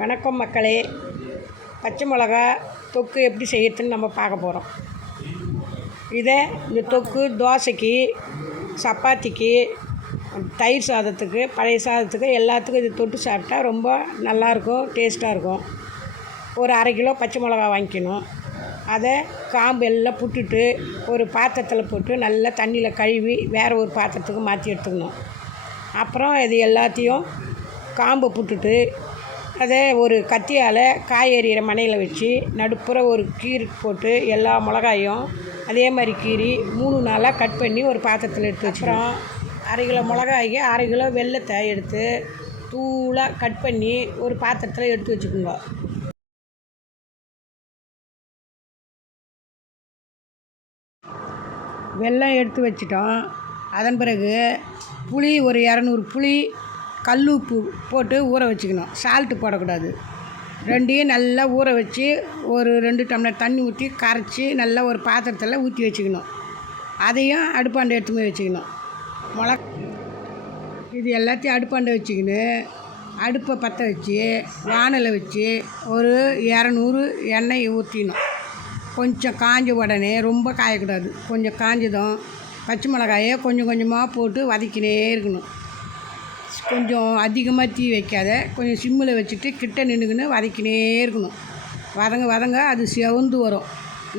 வணக்கம் மக்களே. பச்சை மிளகா தொக்கு எப்படி செய்யறதுன்னு நம்ம பார்க்க போகிறோம். இந்த தொக்கு தோசைக்கு, சப்பாத்திக்கு, தயிர் சாதத்துக்கு, பழைய சாதத்துக்கு எல்லாத்துக்கும் இது தொட்டு சாப்பிட்டா ரொம்ப நல்லாயிருக்கும், டேஸ்ட்டாக இருக்கும். ஒரு 1/2 கிலோ பச்சை மிளகா வாங்கிக்கணும். அதை காம்பு எல்லாம் புட்டுட்டு ஒரு பாத்திரத்தில் போட்டு நல்லா தண்ணியில் கழுவி வேறு ஒரு பாத்திரத்துக்கு மாற்றி எடுத்துக்கணும். அப்புறம் இது எல்லாத்தையும் காம்பை புட்டுட்டு அதை ஒரு கத்தியால் காய் எறிகிற மனையில் வச்சு நடுப்புற ஒரு கீறு போட்டு எல்லா மிளகாயும் அதே மாதிரி கீறி 3 நாளாக கட் பண்ணி ஒரு பாத்திரத்தில் எடுத்து வச்சுக்கிறோம். 1/2 கிலோ மிளகாய்க்கு 1/2 கிலோ வெல்லத்தை எடுத்து தூளாக கட் பண்ணி ஒரு பாத்திரத்தில் எடுத்து வச்சுக்கோங்க. வெல்லம் எடுத்து வச்சிட்டோம். அதன் பிறகு புளி ஒரு 200 புளி கல் உப்பு போட்டு ஊற வச்சுக்கணும். சால்ட்டு போடக்கூடாது. ரெண்டையும் நல்லா ஊற வச்சு ஒரு 2 டம்ளர் தண்ணி ஊற்றி கரைச்சி நல்லா ஒரு பாத்திரத்தில் ஊற்றி வச்சுக்கணும். அதையும் அடுப்பாண்டை எடுத்து போய் வச்சுக்கணும். இது எல்லாத்தையும் அடுப்பாண்டை வச்சுக்கின்னு அடுப்பை பற்ற வச்சு வானலை வச்சு ஒரு 200 எண்ணெய் ஊற்றிடணும். கொஞ்சம் காஞ்ச உடனே ரொம்ப காயக்கூடாது. கொஞ்சம் காஞ்சதும் பச்சை மிளகாயை கொஞ்சம் கொஞ்சமாக போட்டு வதக்கினே இருக்கணும். கொஞ்சம் அதிகமாக தீ வைக்காத, கொஞ்சம் சிம்மில் வச்சுட்டு கிட்ட நின்றுக்கின்னு வதக்கினே இருக்கணும். வதங்க அது செவந்து வரும்.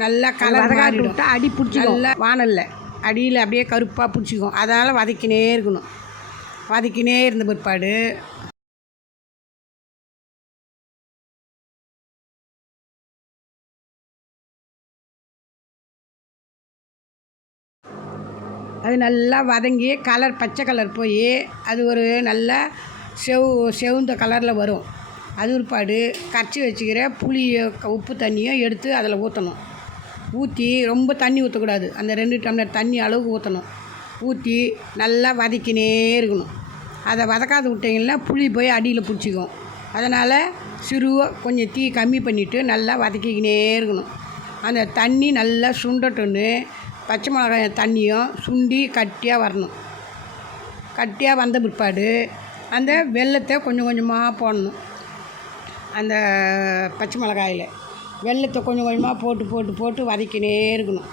நல்லா கலர் மாறிடும். அடி பிடிச்சி நல்லா வானலில் அடியில் அப்படியே கருப்பாக பிடிச்சிக்கும். அதனால் வதக்கினே இருக்கணும். வதக்கினே இருந்த பிற்பாடு அது நல்லா வதங்கி கலர் பச்சை கலர் போய் அது ஒரு நல்லா செவந்த கலரில் வரும். அது பிற்பாடு கரைச்சி வச்சுக்கிற புளி உப்பு தண்ணியும் எடுத்து அதில் ஊற்றணும். ஊற்றி ரொம்ப தண்ணி ஊற்றக்கூடாது. அந்த 2 டம்ளர் தண்ணி அளவுக்கு ஊற்றணும். ஊற்றி நல்லா வதக்கினே இருக்கணும். அதை வதக்காத விட்டிங்கன்னா புளி போய் அடியில் பிடிச்சிக்கும். அதனால் கொஞ்சம் தீ கம்மி பண்ணிவிட்டு நல்லா வதக்கிக்கினே இருக்கணும். அந்த தண்ணி நல்லா சுண்டட்டுன்னு பச்சை மிளகாய் தண்ணியும் சுண்டி கட்டியாக வரணும். கட்டியாக வந்த பிற்பாடு அந்த வெல்லத்தை கொஞ்சம் கொஞ்சமாக போடணும். அந்த பச்சை மிளகாயில் வெல்லத்தை கொஞ்சம் கொஞ்சமாக போட்டு வதக்கினே இருக்கணும்.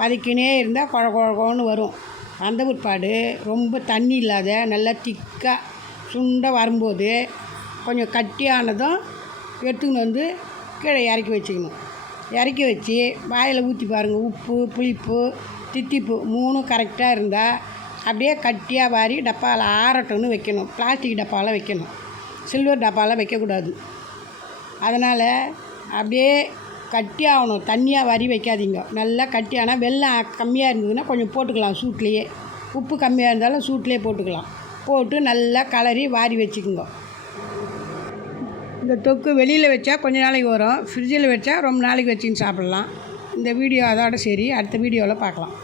வதக்கினே இருந்தால் குழன்னு வரும். அந்த பிற்பாடு ரொம்ப தண்ணி இல்லாத நல்லா திக்காக சுண்ட வரும்போது கொஞ்சம் கட்டியானதும் எடுத்துக்கின்னு வந்து கீழே இறக்கி வச்சுக்கணும். இறக்கி வச்சு வாயில் ஊற்றி பாருங்கள். உப்பு, புளிப்பு, தித்திப்பு 3 கரெக்டாக இருந்தால் அப்படியே கட்டியாக வாரி டப்பாவில் ஆறட்டும்னு வைக்கணும். பிளாஸ்டிக் டப்பாவில் வைக்கணும். சில்வர் டப்பாவில் வைக்கக்கூடாது. அதனால் அப்படியே கட்டியாகணும். தண்ணியாக வாரி வைக்காதீங்க. நல்லா கட்டியானால் வெல்லம் கம்மியாக இருந்ததுன்னா கொஞ்சம் போட்டுக்கலாம் சூட்லேயே. உப்பு கம்மியாக இருந்தாலும் சூட்லேயே போட்டுக்கலாம். போட்டு நல்லா கலரி வாரி வச்சுக்குங்க. இந்த தொக்கு வெளியில் வச்சா கொஞ்சம் நாளைக்கு வரும். ஃப்ரிட்ஜில் வச்சா ரொம்ப நாளைக்கு வச்சுன்னு சாப்பிட்லாம். இந்த வீடியோ அதோட சரி. அடுத்த வீடியோவில் பார்க்கலாம்.